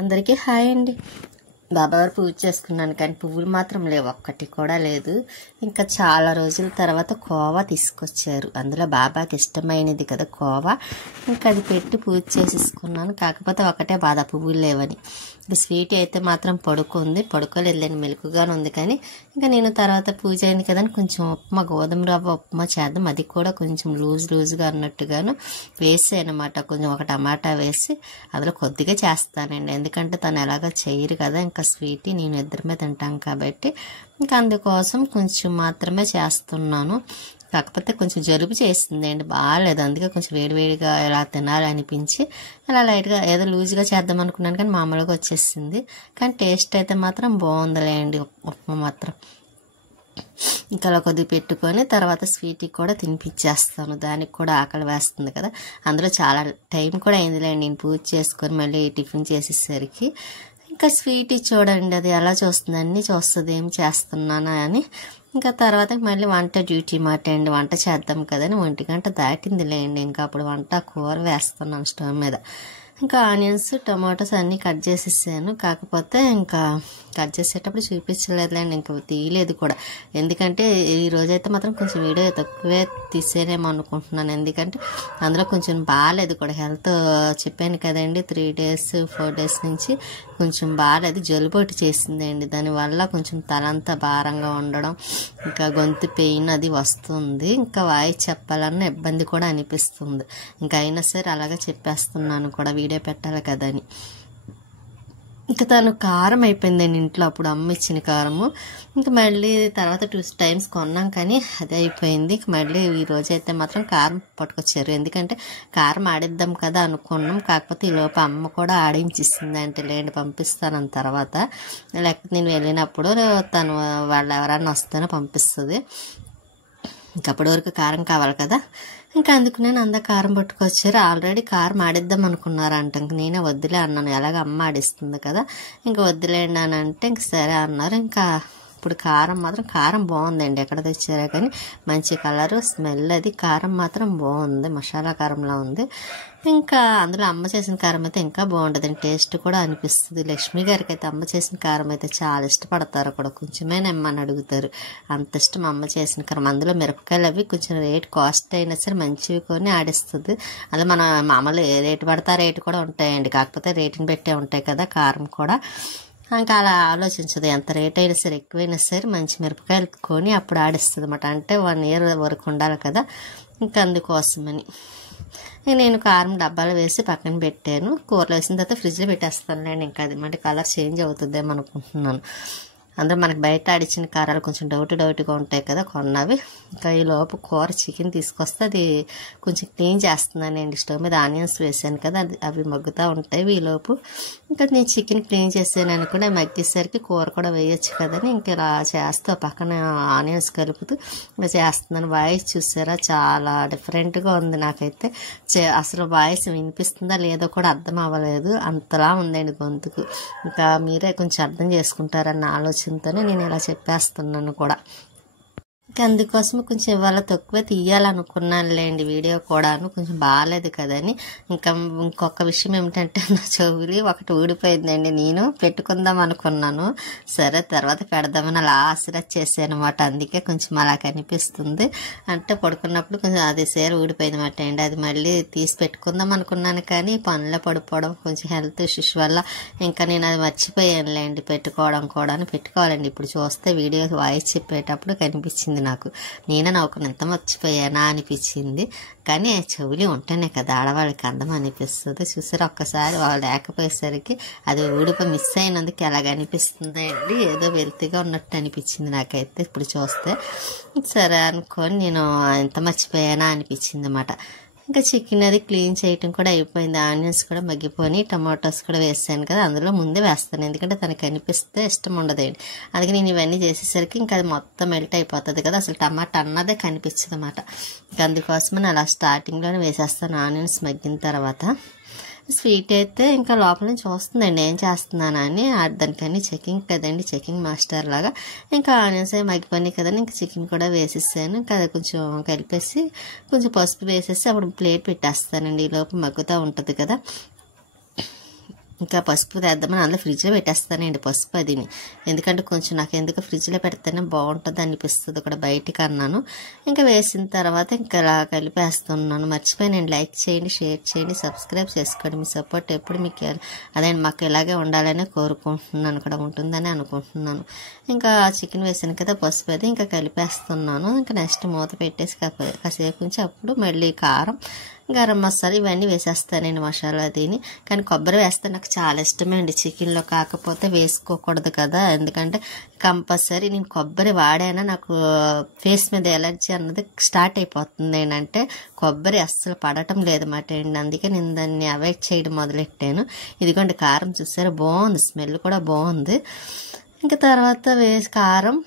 అందరికీ హాయ్ అండి. బాబావారు పూజ చేసుకున్నాను కానీ పువ్వులు మాత్రం లేవు, ఒక్కటి కూడా లేదు. ఇంకా చాలా రోజుల తర్వాత కోవా తీసుకొచ్చారు. అందులో బాబాకి ఇష్టమైనది కదా కోవా. ఇంకా అది పెట్టి పూజ చేసేసుకున్నాను. కాకపోతే ఒకటే బాధ, పువ్వులు లేవని. ఇంకా స్వీట్ అయితే మాత్రం పడుకోలేదులేండి, మెలుకుగానే ఉంది. కానీ ఇంకా నేను తర్వాత పూజ అయింది కదా అని కొంచెం ఉప్మా, గోధుమ రవ్వ ఉప్మా చేద్దాం, అది కూడా కొంచెం లూజ్గా అన్నట్టుగాను వేసాను అనమాట. కొంచెం ఒక టమాటా వేసి అందులో కొద్దిగా చేస్తానండి, ఎందుకంటే తను ఎలాగో చేయరు కదా. ఇంకా స్వీట్ నేను ఇద్దరమే తింటాం కాబట్టి ఇంకా అందుకోసం కొంచెం మాత్రమే చేస్తున్నాను. కాకపోతే కొంచెం జలుబు చేసింది అండి, బాగాలేదు. అందుకే కొంచెం వేడివేడిగా ఇలా తినాలి అనిపించి అలా లైట్గా ఏదో లూజ్గా చేద్దాం అనుకున్నాను, కానీ మామూలుగా వచ్చేసింది. కానీ టేస్ట్ అయితే మాత్రం బాగుందిలేండి ఉప్మా మాత్రం. ఇంకా అలా కొద్దిగా పెట్టుకొని తర్వాత స్వీట్కి కూడా తినిపించేస్తాను, దానికి కూడా ఆకలి వేస్తుంది కదా. అందులో చాలా టైం కూడా అయిందిలేండి నేను పూజ చేసుకొని మళ్ళీ టిఫిన్ చేసేసరికి. ఇంకా స్వీట్ చూడండి, అది ఎలా చూస్తుంది, అన్నీ చూస్తుంది ఏం చేస్తున్నానా అని. ఇంకా తర్వాత మళ్ళీ వంట డ్యూటీ మాట అండి, వంట చేద్దాం కదని 1 గంట దాటిందిలేండి. ఇంకా అప్పుడు వంట కూర వేస్తున్నాను స్టవ్ మీద. ఇంకా ఆనియన్స్ టమాటోస్ అన్నీ కట్ చేసేసాను. కాకపోతే ఇంకా కట్ చేసేటప్పుడు చూపించలేదులేండి, ఇంకా తీయలేదు కూడా. ఎందుకంటే ఈ రోజైతే మాత్రం కొంచెం వీడియో తక్కువే తీసేనేమో అనుకుంటున్నాను, ఎందుకంటే అందులో కొంచెం బాగాలేదు కూడా. హెల్త్ చెప్పాను కదండి, 3 డేస్ 4 డేస్ నుంచి కొంచెం బాగాలేదు, జలుబు ఒకటి చేసిందండి. దానివల్ల కొంచెం తలంతా భారంగా ఉండడం, ఇంకా గొంతు పెయిన్ అది వస్తుంది. ఇంకా వాయిస్ చెప్పాలన్న ఇబ్బంది కూడా అనిపిస్తుంది. ఇంకా అయినా సరే అలాగే చెప్పేస్తున్నాను కూడా, వీడియో పెట్టాలి కదా అని. ఇంకా తను కారం అయిపోయిందండి ఇంట్లో, అప్పుడు అమ్మ ఇచ్చిన కారము. ఇంకా మళ్ళీ తర్వాత 2 టైమ్స్ కొన్నాం కానీ అదే అయిపోయింది. మళ్ళీ ఈ రోజు అయితే మాత్రం కారం పట్టుకొచ్చారు, ఎందుకంటే కారం ఆడిద్దాం కదా అనుకున్నాం. కాకపోతే ఈ లోపు అమ్మ కూడా ఆడించిస్తుంది అంటే, లేండి పంపిస్తాను తర్వాత, లేకపోతే నేను వెళ్ళినప్పుడు తను వాళ్ళు ఎవరైనా వస్తేనే పంపిస్తుంది. ఇంకా అప్పటి వరకు కారం కావాలి కదా. ఇంకా అందుకు నేను అందా కారం పట్టుకొచ్చారు. ఆల్రెడీ కారం ఆడిద్దాం అనుకున్నారంట. ఇంక నేనే వద్దులే అన్నాను, ఎలాగ అమ్మ ఆడిస్తుంది కదా, ఇంకా వద్దులేండి అని అంటే ఇంక సరే అన్నారు. ఇంకా ఇప్పుడు కారం మాత్రం కారం బాగుందండి, ఎక్కడ తెచ్చారో కానీ మంచి కలరు స్మెల్, అది కారం మాత్రం బాగుంది, మసాలా కారంలా ఉంది. ఇంకా అందులో అమ్మ చేసిన కారం అయితే ఇంకా బాగుంటుంది, టేస్ట్ కూడా అనిపిస్తుంది. లక్ష్మి గారికి అయితే అమ్మ చేసిన కారం అయితే చాలా ఇష్టపడతారు కూడా, కొంచెమే నమ్మని అడుగుతారు, అంత ఇష్టం అమ్మ చేసిన కారం. అందులో మిరపకాయలు అవి కొంచెం రేట్ కాస్ట్ అయినా సరే మంచివి కొని ఆడిస్తుంది. అలా మన మామూలు ఏ రేటు పడతా రేటు కూడా ఉంటాయండి, కాకపోతే రేటుని పెట్టే ఉంటాయి కదా కారం కూడా. ఇంకా అలా ఆలోచించదు, ఎంత రేట్ అయినా సరే ఎక్కువైనా సరే మంచి మిరపకాయలు కొని అప్పుడు ఆడిస్తుంది అన్నమాట. అంటే 1 ఇయర్ వరకు ఉండాలి కదా, ఇంకా అందుకోసమని నేను కారం డబ్బాలు వేసి పక్కన పెట్టాను. కూరలో వేసిన తర్వాత ఫ్రిడ్జ్లో పెట్టేస్తాను. ఇంకా అది మళ్ళీ కలర్ చేంజ్ అవుతుందేమో అనుకుంటున్నాను. అందరూ మనకి బయట ఆడిచ్చిన కారాలు కొంచెం డౌట్గా ఉంటాయి కదా కొన్నవి. ఇంకా ఈ లోపు కూర చికెన్ తీసుకొస్తే అది కొంచెం క్లీన్ చేస్తున్నానండి. స్టవ్ మీద ఆనియన్స్ వేసాను కదా, అవి మగ్గుతూ ఉంటాయి ఈ లోపు. ఇంకా నేను చికెన్ క్లీన్ చేసాను అనుకుని మగ్గేసరికి కూర కూడా వేయచ్చు కదని ఇంకా ఇలా చేస్తూ పక్కన ఆనియన్స్ కలుపుతూ ఇలా చేస్తున్నాను. వాయిస్ చూసారా, చాలా డిఫరెంట్గా ఉంది నాకైతే. అసలు వాయిస్ వినిపిస్తుందా లేదో కూడా అర్థం అవ్వలేదు, అంతలా ఉందండి గొంతుకు. ఇంకా మీరే కొంచెం అర్థం చేసుకుంటారన్న ఆలోచనతోనే నేను ఇలా చెప్పేస్తున్నాను కూడా. ఇంకా అందుకోసం కొంచెం ఇవాళ తక్కువ తీయాలనుకున్నానులేండి వీడియో కూడాను, కొంచెం బాగాలేదు కదని. ఇంకా ఇంకొక విషయం ఏమిటంటే, నా చెవులి ఒకటి ఊడిపోయిందండి, నేను పెట్టుకుందాం అనుకున్నాను, సరే తర్వాత పెడదామని అలా ఆశీర్వాద చేశాను అనమాట. అందుకే కొంచెం అలా కనిపిస్తుంది. అంటే పడుకున్నప్పుడు కొంచెం అది సేర ఊడిపోయింది అనమాట అండి, అది మళ్ళీ తీసి పెట్టుకుందాం అనుకున్నాను కానీ పనుల్లో పడిపోవడం, కొంచెం హెల్త్ ఇష్యూస్ వల్ల ఇంకా నేను అది మర్చిపోయానులేండి పెట్టుకోవడం కూడా. పెట్టుకోవాలండి, ఇప్పుడు చూస్తే వీడియో వాయిస్ చెప్పేటప్పుడు కనిపించింది నాకు. నేనే నవ్వుకుని ఎంత మర్చిపోయానా అనిపించింది. కానీ చెవులు ఉంటేనే కదా ఆడవాళ్ళకి అందం అనిపిస్తుంది. చూసారు, ఒక్కసారి వాళ్ళు లేకపోయేసరికి అది ఊడిపోయి మిస్ అయినందుకు ఎలాగ అనిపిస్తుంది అండి, ఏదో వెల్తీగా ఉన్నట్టు అనిపించింది నాకైతే ఇప్పుడు చూస్తే. సరే అనుకొని నేను ఎంత మర్చిపోయానా అనిపించింది అన్నమాట. ఇంకా చికెన్ అది క్లీన్ చేయటం కూడా అయిపోయింది. ఆనియన్స్ కూడా మగ్గిపోయి టమాటోస్ కూడా వేసాను కదా, అందులో ముందే వేస్తాను, ఎందుకంటే తనకి కనిపిస్తే ఇష్టం ఉండదండి. అందుకే నేను ఇవన్నీ చేసేసరికి ఇంకా అది మొత్తం మెల్ట్ అయిపోతుంది కదా, అసలు టమాటా అన్నదే కనిపించదు అన్నమాట. ఇంకా అందుకోసమని అలా స్టార్టింగ్లోనే వేసేస్తాను ఆనియన్స్ మగ్గిన తర్వాత. స్వీట్ అయితే ఇంకా లోపల నుంచి వస్తుందండి ఏం చేస్తున్నానని, దానికన్నీ చెకింగ్ కదండి, చెకింగ్ మాస్టర్ లాగా. ఇంకా ఆనియన్స్ అవి మగ్గిపోయినాయి కదండి, ఇంకా చికెన్ కూడా వేసేసాను. ఇంకా అది కొంచెం కలిపేసి కొంచెం పసుపు వేసేసి అప్పుడు ప్లేట్ పెట్టేస్తానండి, ఈ లోపు మగ్గుతూ ఉంటుంది కదా. ఇంకా పసుపు తెద్దామని అందులో ఫ్రిడ్జ్లో పెట్టేస్తానండి పసుపు అదిని. ఎందుకంటే కొంచెం నాకు ఎందుకు ఫ్రిడ్జ్లో పెడితేనే బాగుంటుంది అనిపిస్తుంది కూడా బయటికి అన్నాను. ఇంకా వేసిన తర్వాత ఇంకా ఇలా కలిపేస్తున్నాను. మర్చిపోయానండి, లైక్ చేయండి, షేర్ చేయండి, సబ్స్క్రైబ్ చేసుకోండి. మీ సపోర్ట్ ఎప్పుడు మీకు అదే మాకు ఇలాగే ఉండాలని కోరుకుంటున్నాను, కూడా ఉంటుందని అనుకుంటున్నాను. ఇంకా చికెన్ వేసాను కదా పసుపు అది ఇంకా కలిపేస్తున్నాను. ఇంకా నెక్స్ట్ మూత పెట్టేసి కాసేపు నుంచి అప్పుడు మళ్ళీ కారం, గరం మసాలా ఇవన్నీ వేసేస్తానండి, మసాలా దీని. కానీ కొబ్బరి వేస్తే నాకు చాలా ఇష్టమే అండి చికెన్లో. కాకపోతే వేసుకోకూడదు కదా, ఎందుకంటే కంపల్సరీ నేను కొబ్బరి వాడానా నాకు ఫేస్ మీద ఎలర్జీ అన్నది స్టార్ట్ అయిపోతుంది. ఏంటంటే కొబ్బరి అస్సలు పడటం లేదన్నమాట అండి. అందుకే నేను దాన్ని అవాయిడ్ చేయడం మొదలెట్టాను. ఇదిగోండి కారం చూసారా, బాగుంది, స్మెల్ కూడా బాగుంది. ఇంకా తర్వాత వేసి కారం,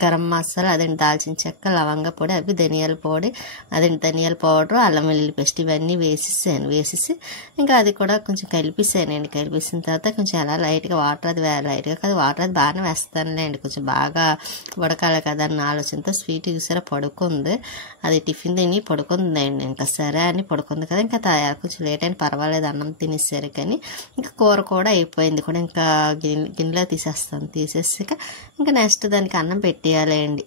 గరం మసాలా, అదేంటి దాల్చిన చెక్క, లవంగ పొడి, అవి ధనియాల పొడి, అదేంటి ధనియాల పౌడర్, అల్లం వెల్లుల్లి పేస్ట్ ఇవన్నీ వేసేసి ఇంకా అది కూడా కొంచెం కలిపేసానండి. కలిపేసిన తర్వాత కొంచెం అలా లైట్గా వాటర్ అది లైట్గా కాదు వాటర్ అది బాగానే వేస్తానులేండి, కొంచెం బాగా ఉడకాలి కదా అన్న ఆలోచనతో. స్వీట్ చూసారా పడుకుంది, అది టిఫిన్ తిని పడుకుందండి. ఇంకా సరే అని పడుకుంది కదా, ఇంకా కొంచెం లేట్ అయినా పర్వాలేదు అన్నం తినేసారు. కానీ ఇంకా కూర కూడా అయిపోయింది కూడా, ఇంకా గిన్నెలో తీసేస్తాను. తీసేసాక ఇంకా నెక్స్ట్ దానికి అన్నం పెట్టేయాలండి.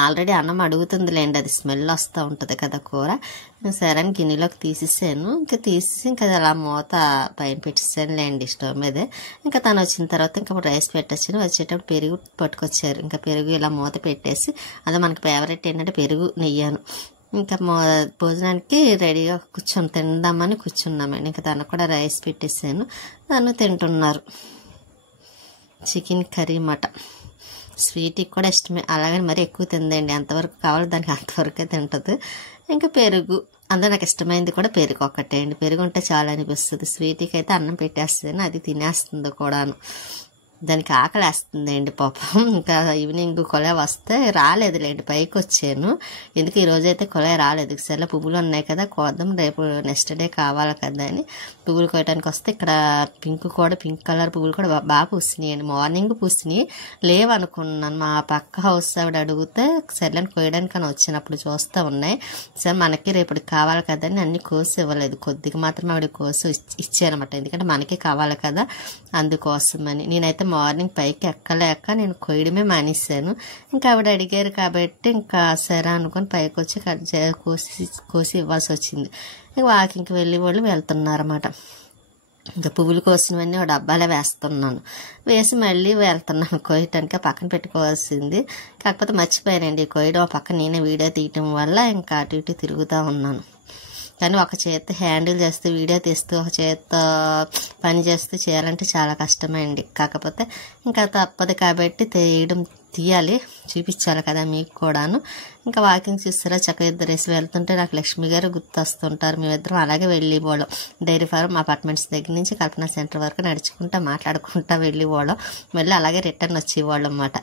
ఆల్రెడీ అన్నం అడుగుతుందిలేండి, అది స్మెల్ వస్తూ ఉంటుంది కదా కూర. సరే అని గిన్నెలోకి తీసేసాను. ఇంకా తీసేసి ఇంకా అలా మూత పైన పెట్టేసానులేండి స్టవ్ మీదే. ఇంకా తను వచ్చిన తర్వాత ఇంకా రైస్ పెట్టేసాను. వచ్చేటప్పుడు పెరుగు పట్టుకొచ్చారు. ఇంకా పెరుగు ఇలా మూత పెట్టేసి, అదే మనకి ఫేవరెట్ ఏంటంటే పెరుగు నెయ్యాను. ఇంకా భోజనానికి రెడీగా తిందామని కూర్చున్నామండి. ఇంకా తను కూడా రైస్ పెట్టేసాను, తను తింటున్నారు. చికెన్ కర్రీ మాట స్వీట్కి కూడా ఇష్టమే, అలాగని మరీ ఎక్కువ తిందండి. ఎంతవరకు కావాలో దానికి అంతవరకే తింటుంది. ఇంకా పెరుగు, అందులో నాకు ఇష్టమైంది కూడా పెరుగు ఒక్కటే అండి. పెరుగు ఉంటే చాలా అనిపిస్తుంది. స్వీట్కి అయితే అన్నం పెట్టేస్తాను, అది తినేస్తుంది కూడాను. దానికి ఆకలి వేస్తుంది అండి పాపం. ఇంకా ఈవినింగ్ కొలై వస్తే రాలేదులేండి, పైకి వచ్చాను. ఎందుకు ఈరోజైతే కొలై రాలేదు. సరే పువ్వులు ఉన్నాయి కదా కోద్దాం, రేపు నెక్స్ట్ డే కావాలి కదా అని పువ్వులు కోయడానికి వస్తే ఇక్కడ పింక్ కలర్ పువ్వులు కూడా బాగా పూసినాయి అండి. మార్నింగ్ పూసినాయి, లేవనుకున్నాను. మా పక్క హౌస్ ఆవిడ అడిగితే సర్లేని కోయడానికి అని వచ్చినప్పుడు చూస్తూ ఉన్నాయి. సరే మనకి రేపటికి కావాలి కదా అని అన్ని కోసి ఇవ్వలేదు, కొద్దిగా మాత్రమే ఆవిడ కోసి ఇచ్చానమాట. ఎందుకంటే మనకి కావాలి కదా అందుకోసమని. నేనైతే మార్నింగ్ పైకి ఎక్కలేక నేను కొయ్యడమే మానేశాను. ఇంకా ఆవిడ అడిగారు కాబట్టి ఇంకా సరే అనుకుని పైకి వచ్చి కోసి ఇవ్వాల్సి వచ్చింది. వాకింగ్కి వెళ్ళి వాళ్ళు వెళ్తున్నారన్నమాట. ఇంకా పువ్వులు కోసినవన్నీ ఒక డబ్బాలో వేస్తున్నాను, వేసి మళ్ళీ వెళ్తున్నాను కోయటానికి. పక్కన పెట్టుకోవాల్సింది, కాకపోతే మర్చిపోయానండి కోయడం. పక్కన నేనే వీడియో తీయటం వల్ల ఇంకా అటు ఇటు తిరుగుతూ ఉన్నాను. కానీ ఒక చేత్తో హ్యాండిల్ చేస్తూ వీడియో తీస్తూ ఒక చేత్తో పని చేస్తూ చేయాలంటే చాలా కష్టమే అండి. కాకపోతే ఇంకా తప్పదు కాబట్టి తీయాలి, చూపించాలి కదా మీకు కూడాను. ఇంకా వాకింగ్ చూస్తారా చక్కగా ఇద్దరు వేసి వెళ్తుంటే నాకు లక్ష్మి గారు గుర్తొస్తుంటారు. మేమిద్దరం అలాగే వెళ్ళిపోవడం, డైరీ ఫార్మ్ అపార్ట్మెంట్స్ దగ్గర నుంచి కల్పన సెంటర్ వరకు నడుచుకుంటా మాట్లాడుకుంటా వెళ్ళిపోవడం, మళ్ళీ అలాగే రిటర్న్ వచ్చేవాళ్ళం అన్నమాట.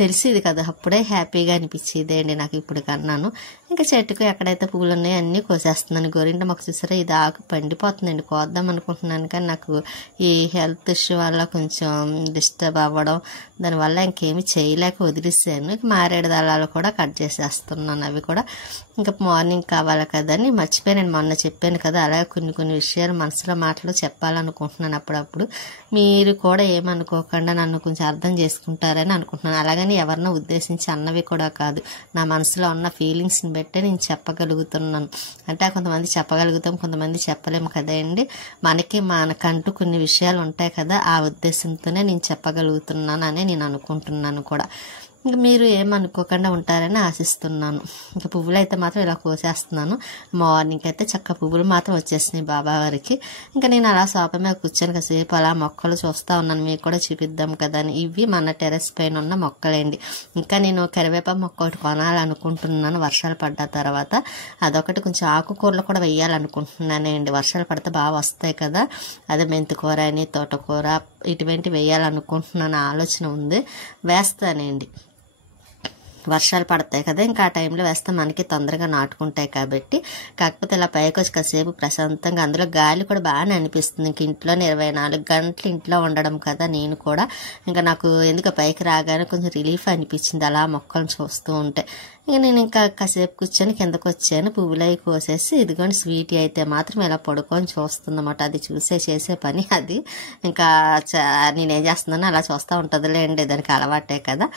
తెలిసేది కదా, అప్పుడే హ్యాపీగా అనిపించేది అండి నాకు ఇప్పుడు కన్నాను. ఇంకా చెట్టుకు ఎక్కడైతే పువ్వులు ఉన్నాయో అన్నీ కోసేస్తున్నాను. గోరింట మాకు చూసారా ఇది ఆకు పండిపోతుందండి, కోద్దాం అనుకుంటున్నాను కానీ నాకు ఈ హెల్త్ ఇష్యూ వల్ల కొంచెం డిస్టర్బ్ అవ్వడం, దానివల్ల ఇంకేమీ చేయలేక వదిలేసాను. మారేడు దళాలు కూడా కట్ చేసేస్తున్నాను, అవి కూడా ఇంకా మార్నింగ్ కావాలి కదా అని మర్చిపోయాను. మొన్న చెప్పాను కదా, అలాగే కొన్ని విషయాలు మనసులో మాటలు చెప్పాలనుకుంటున్నాను అప్పుడప్పుడు. మీరు కూడా ఏమనుకోకుండా నన్ను కొంచెం అర్థం చేసుకుంటారని అనుకుంటున్నాను. అలాగని ఎవరినో ఉద్దేశించి అన్నవి కూడా కాదు, నా మనసులో ఉన్న ఫీలింగ్స్ని బట్టే నేను చెప్పగలుగుతున్నాను. అంటే కొంతమంది చెప్పగలుగుతాం, కొంతమంది చెప్పలేము కదండి. మనకంటూ కొన్ని విషయాలు ఉంటాయి కదా, ఆ ఉద్దేశంతోనే నేను చెప్పగలుగుతున్నాను అని నేను అనుకుంటున్నాను కూడా. ఇంకా మీరు ఏమనుకోకుండా ఉంటారని ఆశిస్తున్నాను. ఇంకా పువ్వులు అయితే మాత్రం ఇలా కోసేస్తున్నాను. మార్నింగ్ అయితే చక్క పువ్వులు మాత్రం వచ్చేసినాయి బాబా వారికి. ఇంకా నేను అలా సోఫా మీద కూర్చొని కాసేపు అలా మొక్కలు చూస్తూ ఉన్నాను, మీకు కూడా చూపిద్దాం కదా అని. ఇవి మన టెర్రస్ పైన ఉన్న మొక్కలేండి. ఇంకా నేను కరివేపాకు మొక్క ఒకటి కొనాలనుకుంటున్నాను వర్షాలు పడ్డ తర్వాత. అదొకటి కొంచెం ఆకుకూరలు కూడా వేయాలనుకుంటున్నానండి, వర్షాలు పడితే బాగా వస్తాయి కదా. అదే మెంతికూర అని తోటకూర ఇటువంటి వేయాలనుకుంటున్నాను, ఆలోచన ఉంది, వేస్తానండి. వర్షాలు పడతాయి కదా, ఇంకా ఆ టైంలో వేస్తే మనకి తొందరగా నాటుకుంటాయి కాబట్టి. కాకపోతే ఇలా పైకి వచ్చి కాసేపు ప్రశాంతంగా, అందులో గాలి కూడా బాగానే అనిపిస్తుంది. ఇంక ఇంట్లోనే 24 గంటలు ఇంట్లో ఉండడం కదా నేను కూడా, ఇంకా నాకు ఎందుకు పైకి రాగానే కొంచెం రిలీఫ్ అనిపించింది అలా మొక్కలను చూస్తూ ఉంటే. ఇక నేను ఇంకా కాసేపు కూర్చొని కిందకు వచ్చాను, పువ్వులు అవి కోసేసి. ఇదిగోండి స్వీటీ అయితే మాత్రం ఇలా పడుకొని చూస్తుందన్నమాట. అది చేసే పని అది. ఇంకా నేనేం చేస్తున్నానో అలా చూస్తూ ఉంటుందిలేండి, దానికి అలవాటే కదా.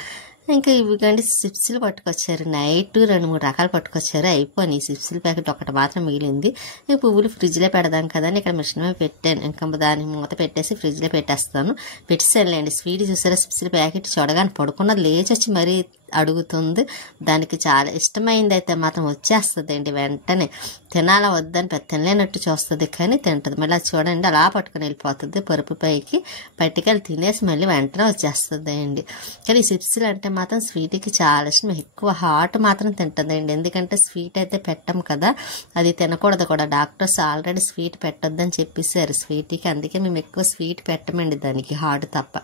ఇంకా ఇవిగండి చిప్స్లు పట్టుకొచ్చారు, నైట్ 2-3 రకాలు పట్టుకొచ్చారు. అయిపోయి చిప్స్ల ప్యాకెట్ ఒకటి మాత్రం మిగిలింది. ఈ పువ్వులు ఫ్రిడ్జ్లో పెడదాం కదా అని ఇక్కడ మిషన్ మీద పెట్టాను. ఇంకా దాన్ని మూత పెట్టేసి ఫ్రిడ్జ్లో పెట్టేసానులేండి. స్వీట్ చూసారా, చిప్స్ల ప్యాకెట్ చూడగానే పడుకున్నది లేచి వచ్చి మరీ అడుగుతుంది. దానికి చాలా ఇష్టమైంది అయితే మాత్రం వచ్చేస్తుందండి వెంటనే. తినాలా వద్దని తినలేనట్టు చూస్తుంది కానీ తింటుంది. మళ్ళీ అది చూడండి అలా పట్టుకుని వెళ్ళిపోతుంది పరుపు పైకి, పట్టికలు తినేసి మళ్ళీ వెంటనే వచ్చేస్తుంది అండి. కానీ ఈ చిప్స్లు అంటే మాత్రం స్వీట్కి చాలా ఇష్టం. ఎక్కువ హాట్ మాత్రం తింటుందండి, ఎందుకంటే స్వీట్ అయితే పెట్టం కదా, అది తినకూడదు కూడా. డాక్టర్స్ ఆల్రెడీ స్వీట్ పెట్టొద్దని చెప్పేశారు స్వీట్కి, అందుకే మేము ఎక్కువ స్వీట్ పెట్టమండి దానికి, హాట్ తప్ప.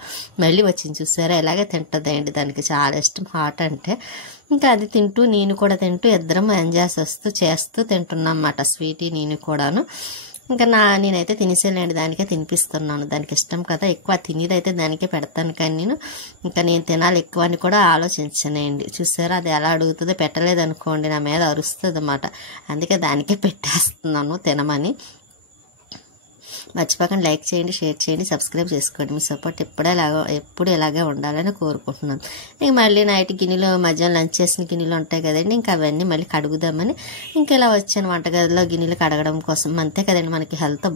మళ్ళీ వచ్చింది చూసారా, ఇలాగే తింటుందండి, దానికి చాలా ఇష్టం హాట్ అంటే. ఇంకా అది తింటూ నేను కూడా తింటూ ఇద్దరం ఎంజాయ్ చేస్తూ తింటున్నాం అన్నమాట, స్వీటీ నేను కూడాను. ఇంకా నేనైతే తినేసేలేండి, దానికే తినిపిస్తున్నాను. దానికి ఇష్టం కదా, ఎక్కువ తినేదైతే దానికే పెడతాను కానీ నేను తినాలి ఎక్కువ అని కూడా ఆలోచించనండి. చూసారా అది ఎలా అడుగుతుందో, పెట్టలేదనుకోండి నా మీద అరుస్తుంది అన్నమాట. అందుకే దానికే పెట్టేస్తున్నాను తినమని. మర్చిపోకండి లైక్ చేయండి, షేర్ చేయండి, సబ్స్క్రైబ్ చేసుకోండి. మీ సపోర్ట్ ఎప్పుడు ఇలాగే ఉండాలని కోరుకుంటున్నాను. ఇంక మళ్ళీ నైట్ గిన్నెలు, మధ్యాహ్నం లంచ్ చేసిన గిన్నెలు ఉంటాయి కదండి, ఇంకా అవన్నీ మళ్ళీ కడుగుదామని ఇంకా ఇలా వచ్చాను వంటగదిలో గిన్నెలు కడగడం కోసం. అంతే కదండి, మనకి హెల్త్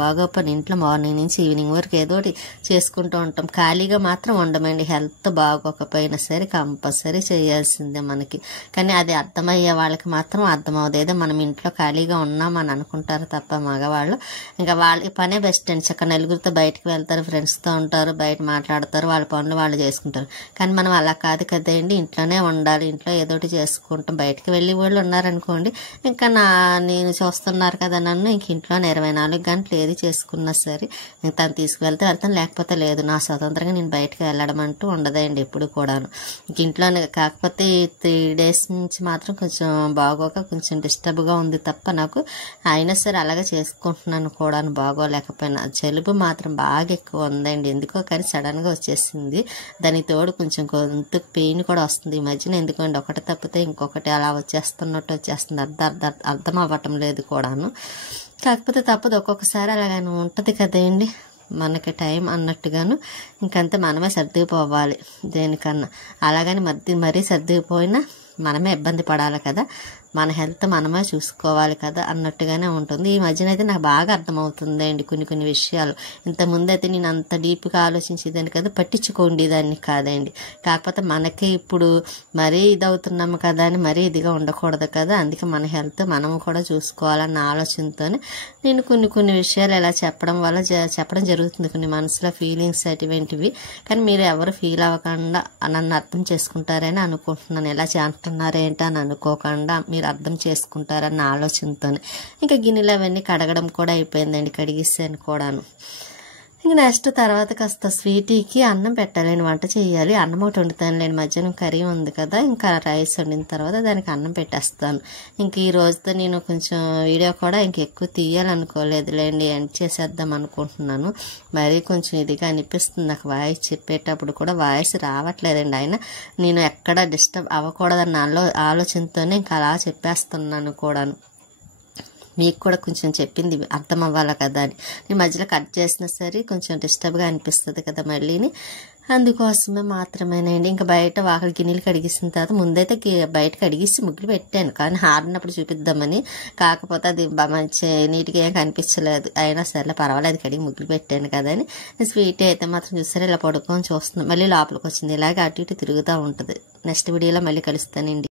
బాగోకపోయిన ఇంట్లో మార్నింగ్ నుంచి ఈవినింగ్ వరకు ఏదో ఒకటి చేసుకుంటూ ఉంటాం. ఖాళీగా మాత్రం ఉండమండి, హెల్త్ బాగోకపోయినా సరే కంపల్సరీ చేయాల్సిందే మనకి. కానీ అది అర్థమయ్యే వాళ్ళకి మాత్రం అర్థమవుతుంది. ఏదో మనం ఇంట్లో ఖాళీగా ఉన్నామని అనుకుంటారు తప్ప మగవాళ్ళు. ఇంకా వాళ్ళ పనే బెస్ట్ అండి, చక్కగా నలుగురితో బయటకు వెళ్తారు, ఫ్రెండ్స్తో ఉంటారు, బయట మాట్లాడతారు, వాళ్ళ పనులు వాళ్ళు చేసుకుంటారు. కానీ మనం అలా కాదు కదండి, ఇంట్లోనే ఉండాలి, ఇంట్లో ఏదో ఒకటి చేసుకుంటాం. బయటకు వెళ్ళి వాళ్ళు ఉన్నారనుకోండి, ఇంకా నేను చూస్తున్నారు కదా నన్ను, ఇంక ఇంట్లోనే 24 గంటలు ఏది చేసుకున్నా సరే ఇంక తను తీసుకువెళ్తే వెళ్తాను, లేకపోతే లేదు. నా స్వతంత్రంగా నేను బయటకు వెళ్ళడం అంటూ ఉండదండి ఎప్పుడు కూడాను. ఇంక ఇంట్లోనే. కాకపోతే 3 days నుంచి మాత్రం కొంచెం బాగోక కొంచెం డిస్టర్బ్గా ఉంది తప్ప నాకు, అయినా సరే అలాగే చేసుకుంటున్నాను కూడాను. బాగోలేకపోయినా జలుబు మాత్రం బాగా ఎక్కువ ఉందండి ఎందుకో, కానీ సడన్గా వచ్చేసింది. దానికి తోడు కొంచెం గొంతు పెయిన్ కూడా వస్తుంది ఈ మధ్యన. ఎందుకంటే ఒకటి తప్పితే ఇంకొకటి అలా వచ్చేస్తుంది, అర్థం అవ్వటం లేదు కూడాను. కాకపోతే తప్పదు, ఒక్కొక్కసారి అలాగని ఉంటుంది కదండి మనకి టైం అన్నట్టుగాను. ఇంకంతే మనమే సర్దుకుపోవాలి దేనికన్నా. అలాగని మరీ సర్దుకుపోయినా మనమే ఇబ్బంది పడాలి కదా, మన హెల్త్ మనమే చూసుకోవాలి కదా అన్నట్టుగానే ఉంటుంది. ఈ మధ్యన అయితే నాకు బాగా అర్థమవుతుంది అండి కొన్ని విషయాలు. ఇంతకుముందు అయితే నేను అంత డీప్గా ఆలోచించేదాన్ని కదా, పట్టించుకోండి కాదండి. కాకపోతే మనకి ఇప్పుడు మరీ ఇదవుతున్నాము కదా అని మరీ ఇదిగా ఉండకూడదు కదా, అందుకే మన హెల్త్ మనం కూడా చూసుకోవాలన్న ఆలోచనతోనే నేను కొన్ని విషయాలు ఇలా చెప్పడం జరుగుతుంది, కొన్ని మనసులో ఫీలింగ్స్ అటువంటివి. కానీ మీరు ఎవరు ఫీల్ అవ్వకుండా నన్ను అర్థం చేసుకుంటారని అనుకుంటున్నాను. ఎలా చేస్తున్నారేంటి అని అనుకోకుండా మీరు అర్థం చేసుకుంటారన్న ఆలోచనతోనే. ఇంకా గిన్నెలు అవన్నీ కడగడం కూడా అయిపోయిందండి, కడిగిస్తాను కూడాను. ఇంక నెక్స్ట్ తర్వాత కాస్త స్వీటీకి అన్నం పెట్టాలండి, వంట చేయాలి. అన్నం ఒకటి వండుతానులేండి, మధ్యాహ్నం కర్రీ ఉంది కదా, ఇంకా రైస్ వండిన తర్వాత దానికి అన్నం పెట్టేస్తాను. ఇంక ఈ రోజుతో నేను కొంచెం వీడియో కూడా ఎక్కువ తీయాలనుకోలేదులేండి, ఎండ్ చేసేద్దాం అనుకుంటున్నాను. మరీ కొంచెం ఇదిగా అనిపిస్తుంది నాకు, వాయిస్ చెప్పేటప్పుడు కూడా వాయిస్ రావట్లేదండి. అయినా నేను ఎక్కడ డిస్టర్బ్ అవ్వకూడదన్న ఆలోచనతోనే ఇంకా అలా చెప్పేస్తున్నాను కూడాను. మీకు కూడా కొంచెం చెప్పింది అర్థం అవ్వాలి కదా అని. నేను మధ్యలో కట్ చేసినా సరే కొంచెం డిస్టర్బ్గా అనిపిస్తుంది కదా మళ్ళీని, అందుకోసమే మాత్రమేనండి. ఇంకా బయట వాకిలి గిన్నెలు కడిగిసిన తర్వాత ముందైతే బయట కడిగిసి ముగ్గులు పెట్టాను, కానీ ఆరినప్పుడు చూపిద్దామని. కాకపోతే అది మంచి నీట్గా ఏం కనిపించలేదు. అయినా సరే పర్వాలేదు, కడిగి ముగ్గులు పెట్టాను కదా అని. స్వీట్ అయితే మాత్రం చూసారా ఇలా పడుకొని చూస్తున్నాం, మళ్ళీ లోపలికి వచ్చింది. ఇలాగే అటు ఇటు తిరుగుతూ ఉంటుంది. నెక్స్ట్ వీడియోలో మళ్ళీ కలుస్తానండి.